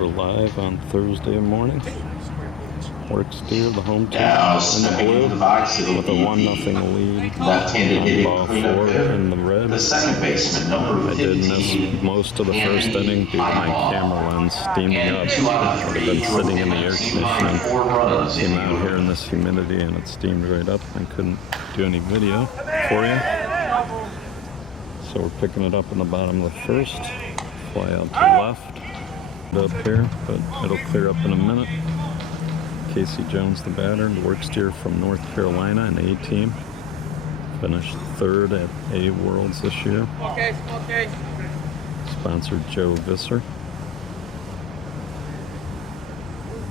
We're live on Thursday morning. Worksteer, the home team, in the blue, with a 1-0 lead on Baugh Ford in the red. The second baseman, number I did miss most of the first inning due to my camera lens steaming up. I've been sitting in the air conditioning. Came out here in this humidity and it steamed right up. I couldn't do any video for you. So we're picking it up in the bottom of the first. Fly out to left. Up here, but it'll clear up in a minute. Casey Jones, the batter, Worksteer from North Carolina, an A team. Finished third at A Worlds this year. Okay. Sponsored Joe Visser.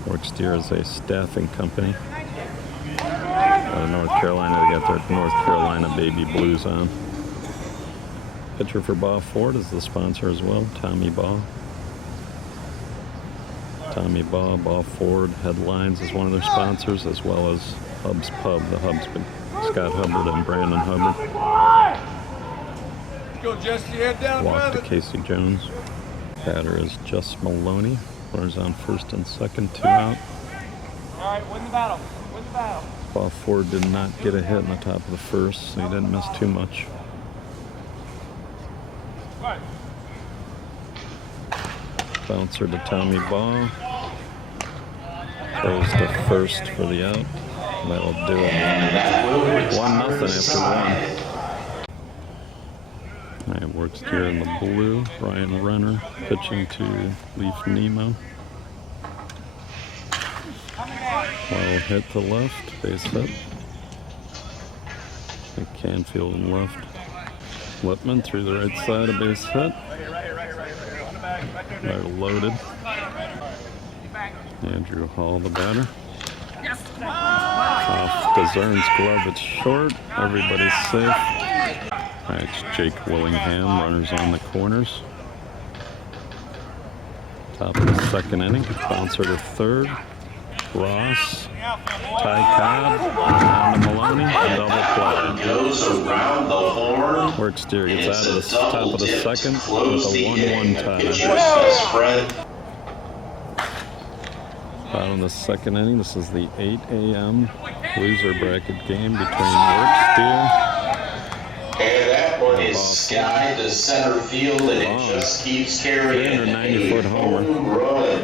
Worksteer is a staffing company out of North Carolina. They got their North Carolina baby blues on. Pitcher for Baugh Ford is the sponsor as well, Tommy Baugh. Tommy Baugh, Baugh Ford Headlines is one of their sponsors, as well as Hub's Pub. The Hub's been Scott Hubbard and Brandon Hubbard. Go Jesse, head down. Walk to Casey Jones. Batter is Just Maloney. Runners on first and second, 2 out. All right, win the battle. Baugh Ford did not get a hit in the top of the first, so he didn't miss too much. Right. Bouncer to Tommy Baugh. Throws the first for the out. That'll do it. 1-0 after 1. All right, Worksteer in the blue. Brian Runner pitching to Leaf Nemo. Ball hit to left. Base hit. Canfield in left. Lipman through the right side, a base hit. They're loaded. Andrew Hall, the batter. Off DeZern's glove, it's short. Everybody's safe. All right, it's Jake Willingham, runners on the corners. Top of the second inning, bouncer to third. Ross, Ty Cobb, on to Maloney, double play. Goes around the horn. Worksteer gets out of the top of the second with a 1-1 tie. Bottom of the second inning, this is the 8 a.m. loser bracket game between Worksteer. And that one is sky to center field, and it just keeps carrying. 390-foot homer. Home run.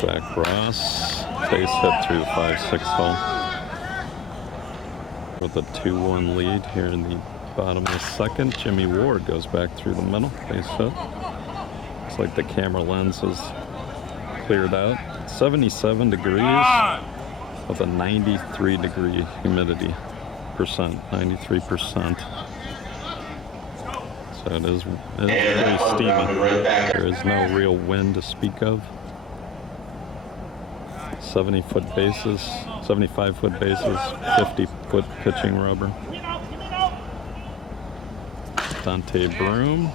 Zach Ross, base hit through the 5-6 hole. With a 2-1 lead here in the bottom of the second. Jimmy Ward goes back through the middle, base hit. Looks like the camera lens has cleared out. 77 degrees with a 93-degree humidity percent, 93%. So it is very steamy. There is no real wind to speak of. 70-foot bases, 75-foot bases, 50-foot pitching rubber. Dante Broom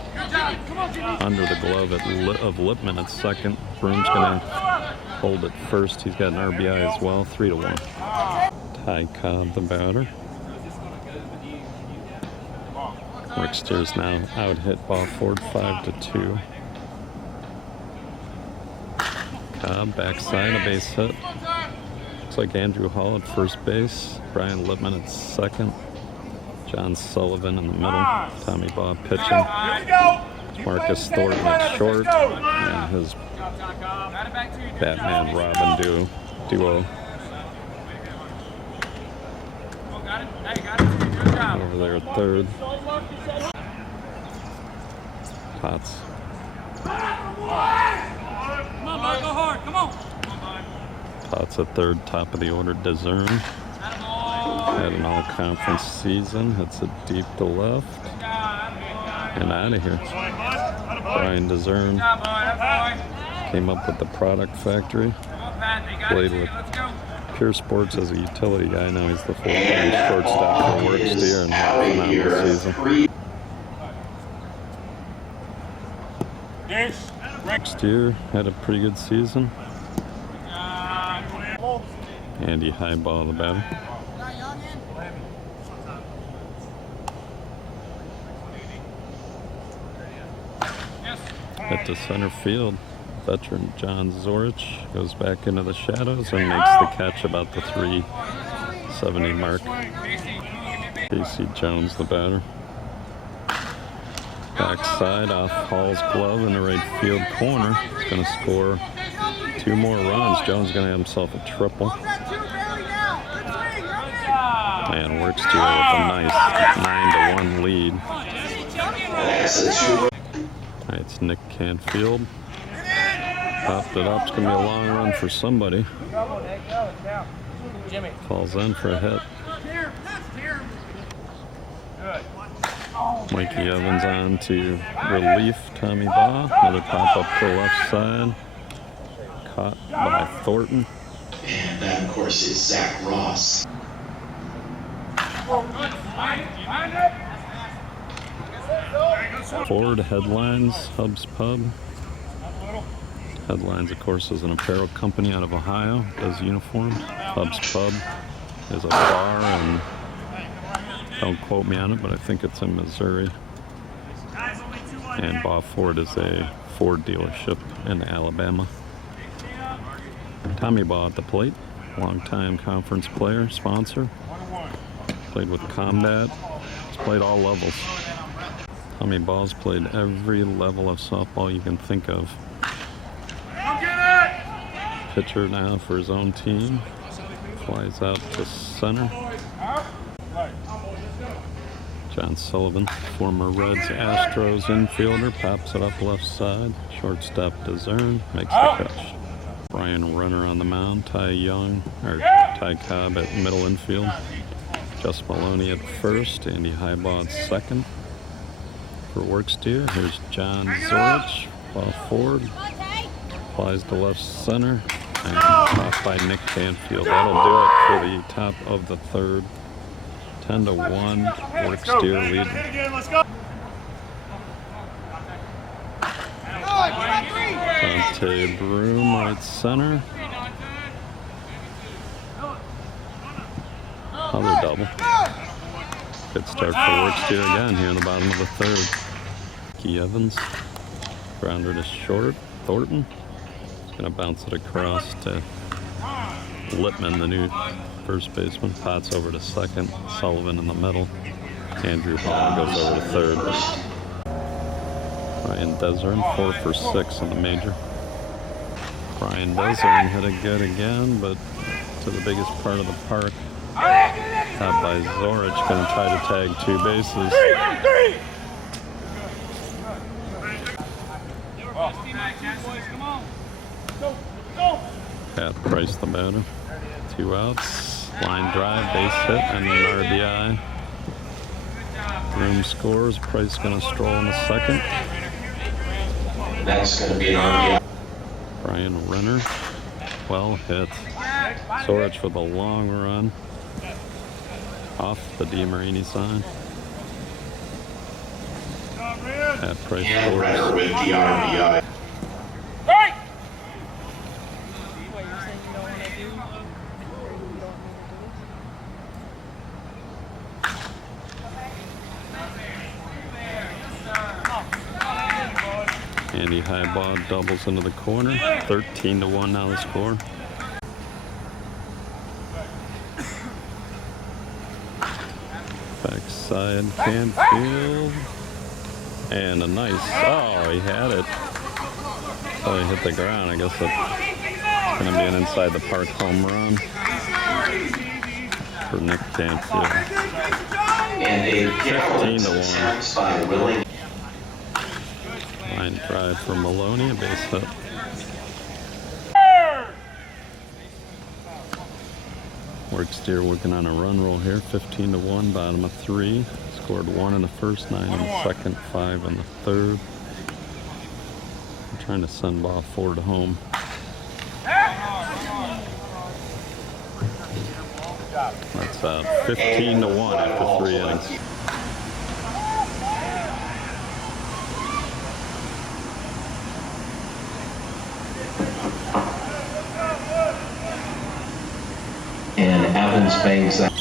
under the glove of Lipman at second. Broom's going to hold at first. He's got an RBI as well, 3-1. Ty Cobb, the batter. Worksteer's now out hit Baugh Ford 5-2. Cobb backside, a base hit. Looks like Andrew Hall at first base. Brian Lipman at second. John Sullivan in the middle. Tommy Baugh pitching. Marcus Thornton at short. And his Batman Robin duo. Over there at third. Potts. Go hard, come on. Potts at third, top of the order, DeZern. Had an all-conference season, hits it deep to left. And out of here. Brian DeZern came up with the product factory. Played with Pure Sports as a utility guy. Now he's the full-time shortstop for Worksteer and had a phenomenal season. Worksteer had a pretty good season. Andy Highball, the batter. Hit to center field. Veteran John Zorich goes back into the shadows and makes the catch about the 370 mark. Casey Jones, the batter. Backside off Hall's glove in the right field corner. He's going to score 2 more runs. Jones is going to have himself a triple. And Worksteer with a nice 9-1 lead. Alright, it's Nick Canfield. Popped it up. It's going to be a long run for somebody. Falls in for a hit. Mikey Evans on to relief. Tommy Baugh. Another pop up to the left side. Caught by Thornton. And that, of course, is Zach Ross. Ford Headlines, Hub's Pub. Headlines, of course, is an apparel company out of Ohio, does uniforms. Hub's Pub is a bar, and don't quote me on it, but I think it's in Missouri. And Baugh Ford is a Ford dealership in Alabama. Tommy Baugh at the plate, longtime conference player, sponsor. Played with Combat. He's played all levels. Tommy Baugh's played every level of softball you can think of. Pitcher now for his own team. Flies out to center. John Sullivan, former Reds Astros infielder, pops it up left side. Shortstop DeZern makes the catch. Brian Runner on the mound. Ty Cobb at middle infield. Just Maloney at first. Andy Highbaugh at second. For Worksteer, here's John Zorich. Baugh Ford flies to left center. And caught by Nick Canfield. That'll do it for the top of the third. 10-1. Worksteer lead. Dante Broom right center. Another double. Good start for Worksteer again here in the bottom of the third. Mikey Evans. Grounder to short. Thornton. He's going to bounce it across to Littman, the new first baseman. Potts over to second. Sullivan in the middle. Andrew Hall goes over to third. Brian DeZern, 4 for 6 in the major. Brian DeZern hit it good again, but to the biggest part of the park. Caught by Zorich, going to try to tag 2 bases. Pat Price, the batter. 2 outs. Line drive, base hit, and an RBI. Broom scores. Price going to stroll in the second. That's going to be an RBI. Brian Renner, well hit. Zorich with a long run off the DeMarini sign. At Price And Renner scores. with the RBI. Andy Highbaugh doubles into the corner. 13-1 now the score. Backside Canfield. And a nice, oh, he had it. Oh, he hit the ground. I guess it's going to be an inside the park home run for Nick Canfield. And a 15-1. by Willing. Line drive for Maloney, a base hit. Worksteer working on a run roll here, 15-1, bottom of 3. Scored 1 in the first, 9 in the second, 5 in the third. I'm trying to send Baugh Ford home. That's 15-1 after 3 innings. And Evans bangs that.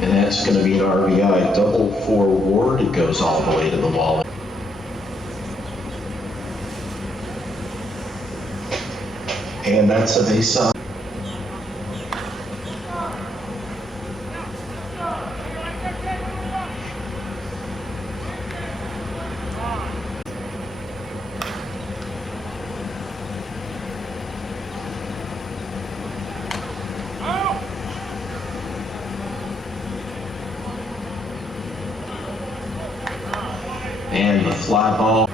And that's going to be an RBI double forward. It goes all the way to the wall. And that's a base on. And the fly ball.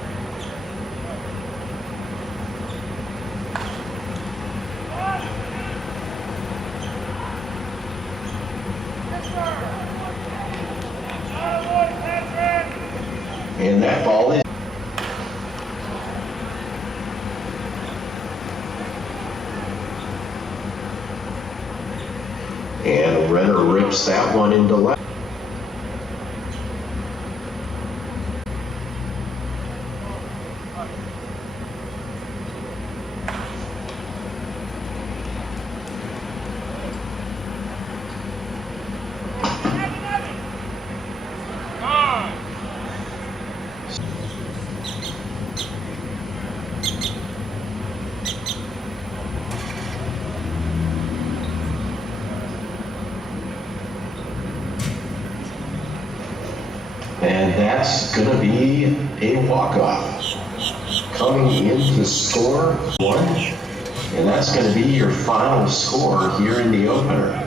And that ball is. And Renner rips that one into left. And that's going to be a walk-off. Coming in to score one, and that's going to be your final score here in the opener.